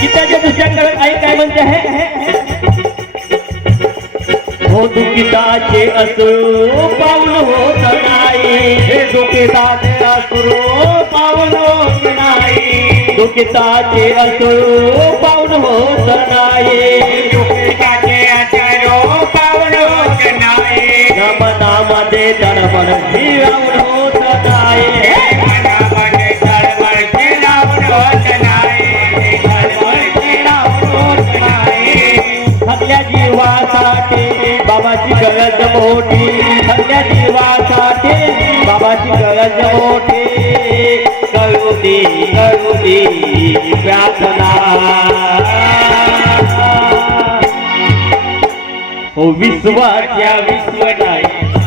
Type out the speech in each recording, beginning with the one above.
गीताच्या दुसऱ्या कडक आई काय म्हणते आहे हो दुःखिताचे असुरो पाऊल होत नाही हे दुःखिताचे असुरो पाऊल होत नाही दुःखिताचे असुरो पाऊल होत नाही दुःखिताचे असुरो पाऊल होत नाही मनामध्ये तडमड फिरवून होत नाही मनामध्ये तडमड फिरवून होत नाही तडमड फिरवून होत नाही आपल्या जीवासाठी बाबाची गरज मोठी आपल्या जीवासाठी बाबाची गरज मोठी करू दे प्रार्थना हो विश्वाच्या विश्वनायका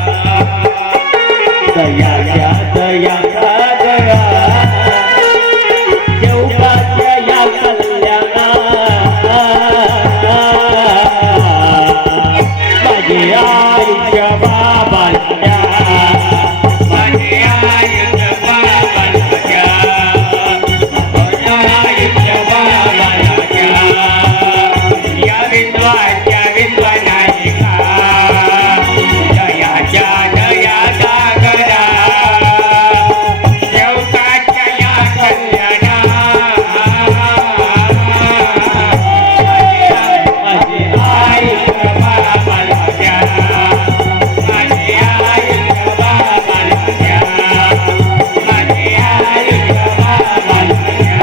दयाच्या दया सागरा देवकाच्या या कल्याणा माझे आईच्या बाबाला द्या माझे आईच्या बाबाला द्या माझ्या आईच्या बाबाला द्या या विश्वाच्या विश्वनायका दयाच्या दया सागरा देवकाच्या या कल्याणा माझे आईच्या बाबाला द्या माझे आईच्या बाबाला द्या माझे आईच्या बाबाला द्या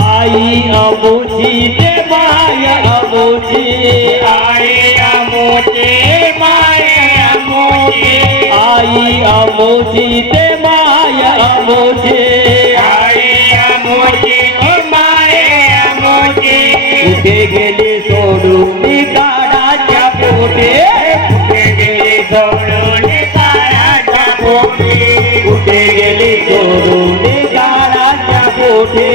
आई अमोची ते माया अमोची आई अमोची माया अमोची आई अमोची ते माया अमोची आई अमोची माया अमोची कुठे गेली सोडून काळाच्या पोटे कुठे गेली सोडून काळाच्या पोटे कुठे गेली सोडून काळाच्या पोटे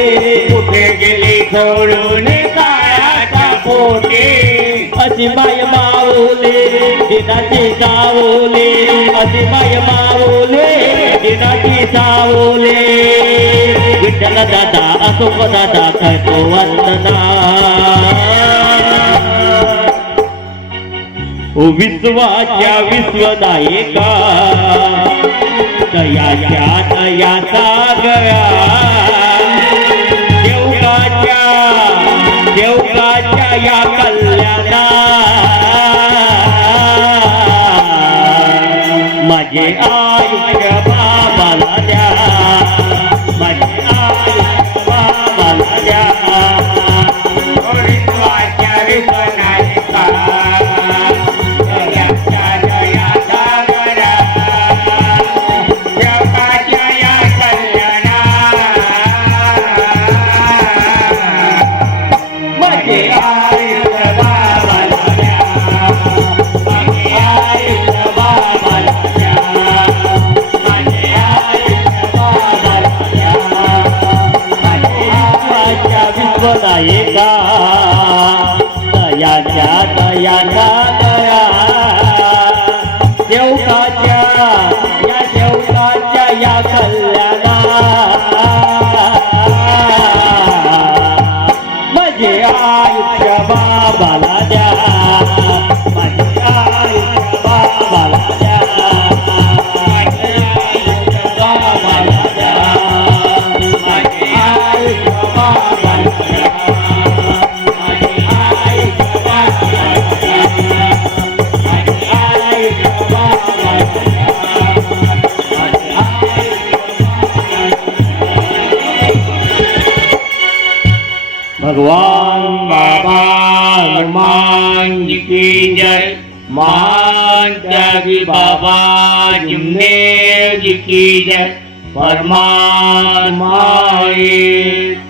कुठे गेली सोडून काळाच्या पोटे अशी माय माऊले दिनाची सावले अशी माय माऊले दिनाची सावले विठ्ठल दादा अशोक दादा करतो वंदना ओ विश्वाच्या विश्वनायका दयाच्या दया सागरा देवकाच्या या कल्याणा माझे आईच्या बाबाला द्या माझे आईच्या बाबाला द्या विश्वाच्या विश्वनायका दयाच्या दया सागरा देवकाच्या या कल्याणा माझे आईच्या बाबाला द्या माझे आईच्या बाबाला द्या माझे आईच्या बाबाला द्या माझे आईच्या विश्वनायका दयाच्या दयाच्या दया देवकाच्या या देवकाच्या या कल्याणा माझे आईच्या बाबाला द्या माझे आईच्या बाबाला द्या माझे आईच्या बाबाला द्या माझे आईच्या बाबाला द्या माझे आईच्या बाबाला द्या माझे आईच्या बाबाला द्या भगवान बाबा हनुमान जी की जय। महान त्यागी बाबा जुमदेव जी की जय। परमात्मा एक।